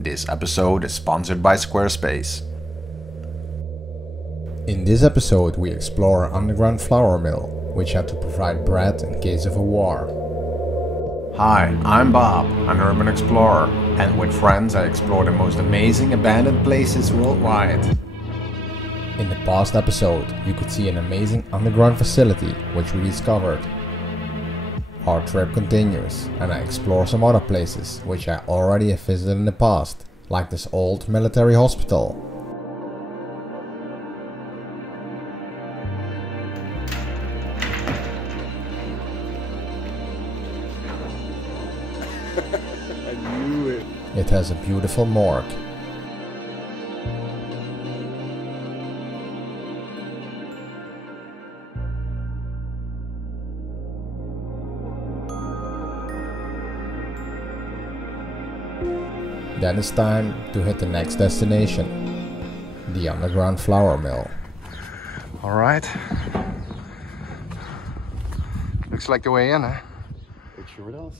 This episode is sponsored by Squarespace. In this episode we explore an underground flour mill, which had to provide bread in case of a war. Hi, I'm Bob, an urban explorer, and with friends I explore the most amazing abandoned places worldwide. In the past episode you could see an amazing underground facility which we discovered. Our trip continues, and I explore some other places which I already have visited in the past, like this old military hospital. I knew it. It has a beautiful morgue. Then it's time to hit the next destination, the underground flour mill. Alright. Looks like the way in, huh? It sure does.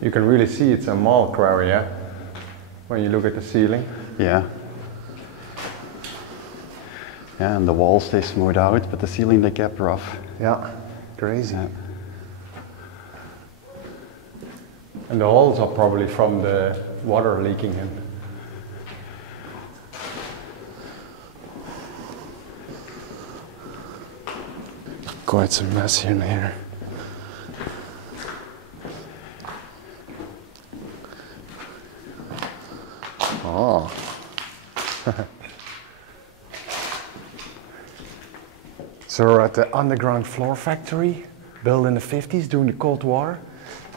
You can really see it's a mall quarry, yeah? When you look at the ceiling. Yeah. Yeah, and the walls they smooth out, but the ceiling they kept rough. Yeah, crazy. Yeah. And the holes are probably from the water leaking in. Quite some mess in here. Oh. So we're at the underground floor factory, built in the 50s during the Cold War.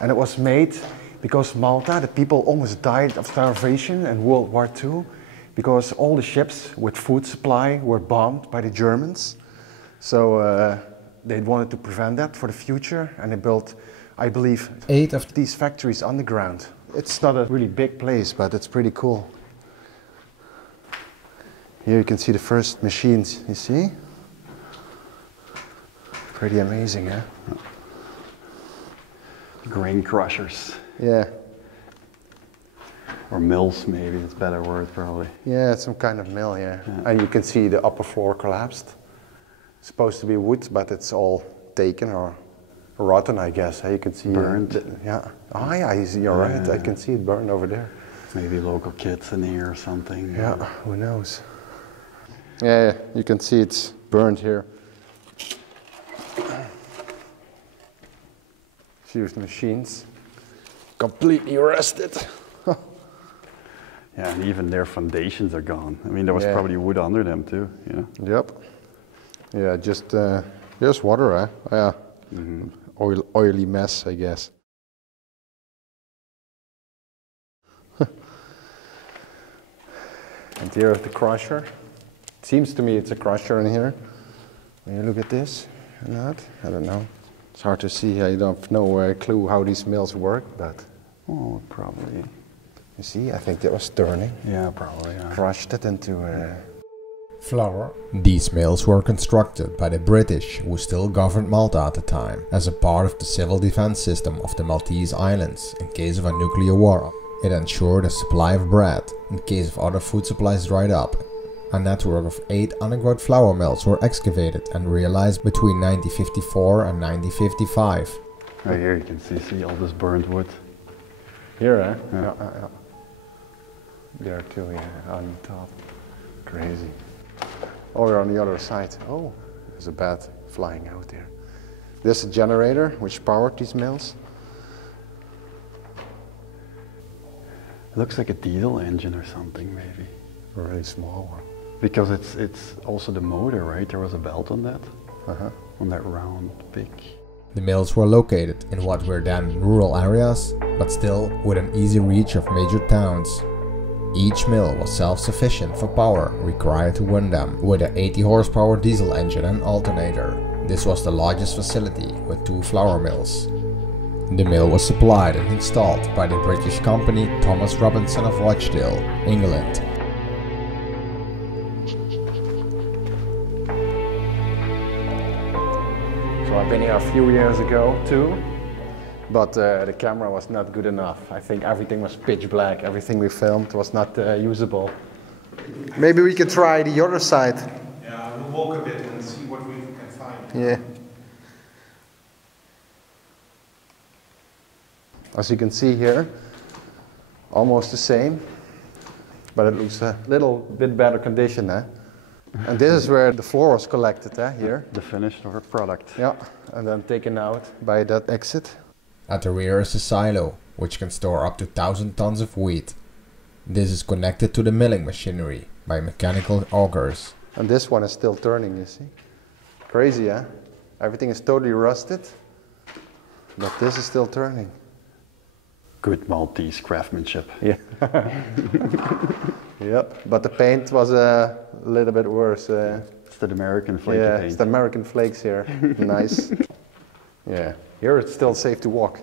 And it was made because Malta, the people almost died of starvation in World War II, because all the ships with food supply were bombed by the Germans. So they wanted to prevent that for the future, and they built, I believe, 8 of these factories underground. It's not a really big place, but it's pretty cool. Here you can see the first machines, you see? Pretty amazing, huh? Grain crushers. Yeah. Or mills, maybe, that's a better word probably. Yeah, it's some kind of mill, yeah. And you can see the upper floor collapsed. It's supposed to be wood, but it's all taken or rotten, I guess. You can see burned. Yeah. Oh yeah, you're right. I can see it burned over there. Maybe local kids in here or something. Yeah, who knows? Yeah, you can see it's burned here. Few machines completely rusted. Yeah, and even their foundations are gone. I mean, there was probably wood under them too, you know? Yep. Yeah, just water, eh? Yeah. Oily mess, I guess. And here is the crusher. It seems to me it's a crusher in here. When you look at this or not, I don't know. It's hard to see. I don't have no clue how these mills work, but... Oh, probably. You see, I think that was turning. Yeah, probably, yeah. Crushed it into Flour. These mills were constructed by the British, who still governed Malta at the time, as a part of the civil defense system of the Maltese Islands in case of a nuclear war. It ensured a supply of bread in case of other food supplies dried up. A network of 8 underground flour mills were excavated and realized between 1954 and 1955. Right here you can see all this burnt wood. Here, eh? Yeah. Yeah. There too, yeah, on top. Crazy. Oh, we're on the other side. Oh, there's a bat flying out there. There's a generator which powered these mills. It looks like a diesel engine or something, maybe. A really small one. Because it's also the motor, right? There was a belt on that. On that round, big. The mills were located in what were then rural areas, but still within easy reach of major towns. Each mill was self-sufficient for power required to run them, with an 80 horsepower diesel engine and alternator. This was the largest facility with 2 flour mills. The mill was supplied and installed by the British company Thomas Robinson of Rochdale, England. So I've been here a few years ago too, but the camera was not good enough. I think everything was pitch black. Everything we filmed was not usable. Maybe we could try the other side. Yeah, we'll walk a bit and see what we can find. Yeah. As you can see here, almost the same, but it looks a little bit better condition, eh? And this is where the floor was collected, here. The finished product. Yeah, and then taken out by that exit. At the rear is a silo, which can store up to 1,000 tons of wheat. This is connected to the milling machinery by mechanical augers. And this one is still turning, you see. Crazy, eh? Everything is totally rusted, but this is still turning. Good Maltese craftsmanship. Yeah. Yep, but the paint was a little bit worse. It's the American flaky Yeah, paint. it's the American flakes here. Nice. Yeah, here it's still safe to walk.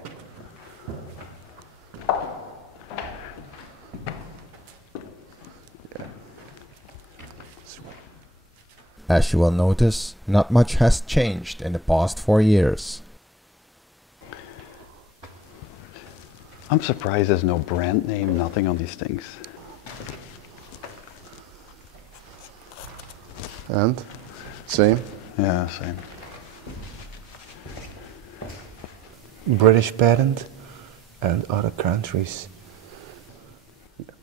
Yeah. As you will notice, not much has changed in the past 4 years. I'm surprised there's no brand name, nothing on these things. And same. Yeah, same. British patent and other countries.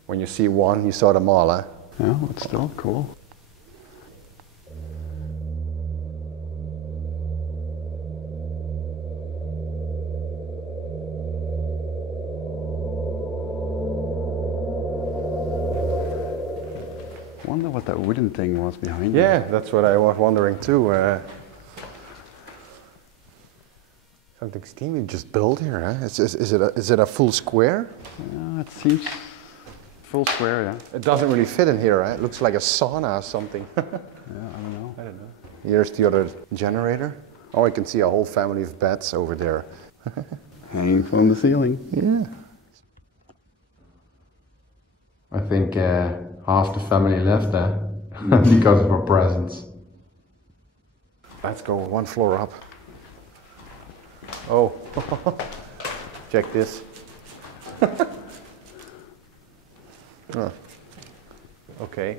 When you see one, you saw them all, eh? Yeah, it's still cool. I wonder what that wooden thing was behind you. Yeah, that's what I was wondering too. Something steamy just built here, huh? Is it a full square? It seems full square, yeah. It doesn't really fit in here, huh? It looks like a sauna or something. Yeah, I don't know. Here's the other generator. Oh, I can see a whole family of beds over there. Hanging from the ceiling. Yeah. I think half the family left there because of our presence. Let's go one floor up. Oh, check this. Huh. Okay.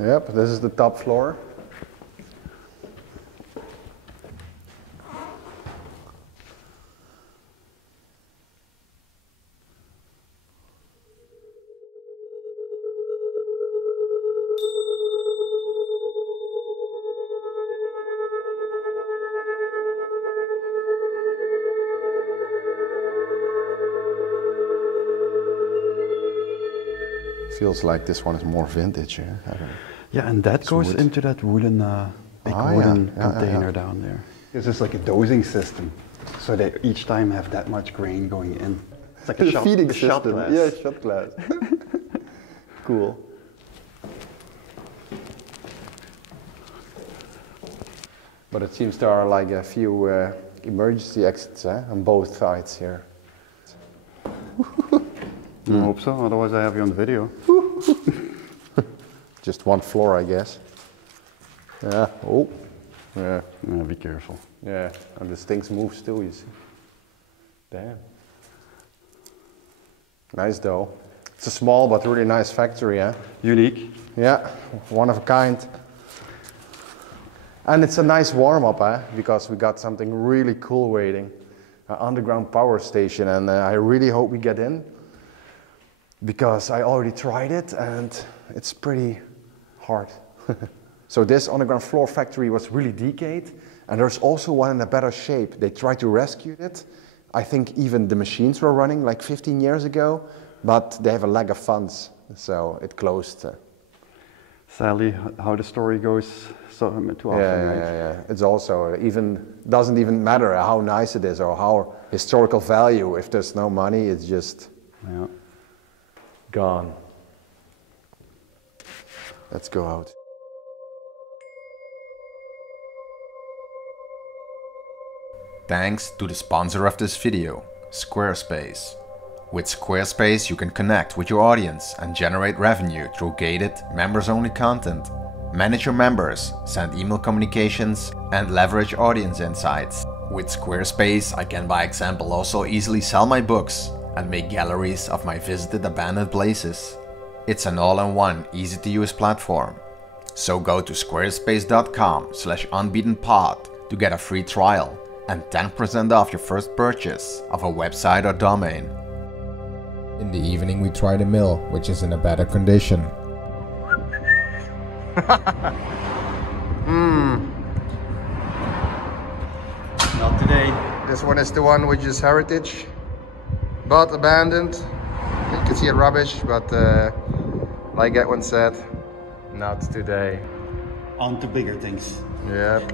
Yep, this is the top floor. Feels like this one is more vintage, yeah? I don't know. Yeah, and that goes wood. into that wooden, big wooden container down there. This is like a dosing system, so they each time have that much grain going in. It's like a shot, feeding shot system. glass. Yeah, shot glass. Cool. But it seems there are like a few emergency exits on both sides here. I hope so, otherwise I have you on video. Just one floor, I guess. Yeah. Oh. Yeah. Yeah, be careful. Yeah. And this thing moves still, you see. Damn. Nice though. It's a small but really nice factory, yeah. Unique. Yeah. One of a kind. And it's a nice warm-up, because we got something really cool waiting. An underground power station, and I really hope we get in. Because I already tried it and it's pretty hard. So this underground floor factory was really decayed, and there's also one in a better shape. They tried to rescue it. I think even the machines were running like 15 years ago, but they have a lack of funds, so it closed. sadly, how the story goes so too often, right? Yeah. It's also doesn't even matter how nice it is or how historical value. If there's no money, it's just gone. Let's go out. Thanks to the sponsor of this video, Squarespace. With Squarespace you can connect with your audience and generate revenue through gated, members-only content, manage your members, send email communications, and leverage audience insights. With Squarespace I can, by example, also easily sell my books and make galleries of my visited abandoned places. It's an all-in-one, easy-to-use platform. So go to squarespace.com/unbeatenpod to get a free trial and 10% off your first purchase of a website or domain. In the evening we try the mill, which is in a better condition. Not today. This one is the one which is heritage, but abandoned. You can see it rubbish, but like that one said, not today. On to bigger things. Yep.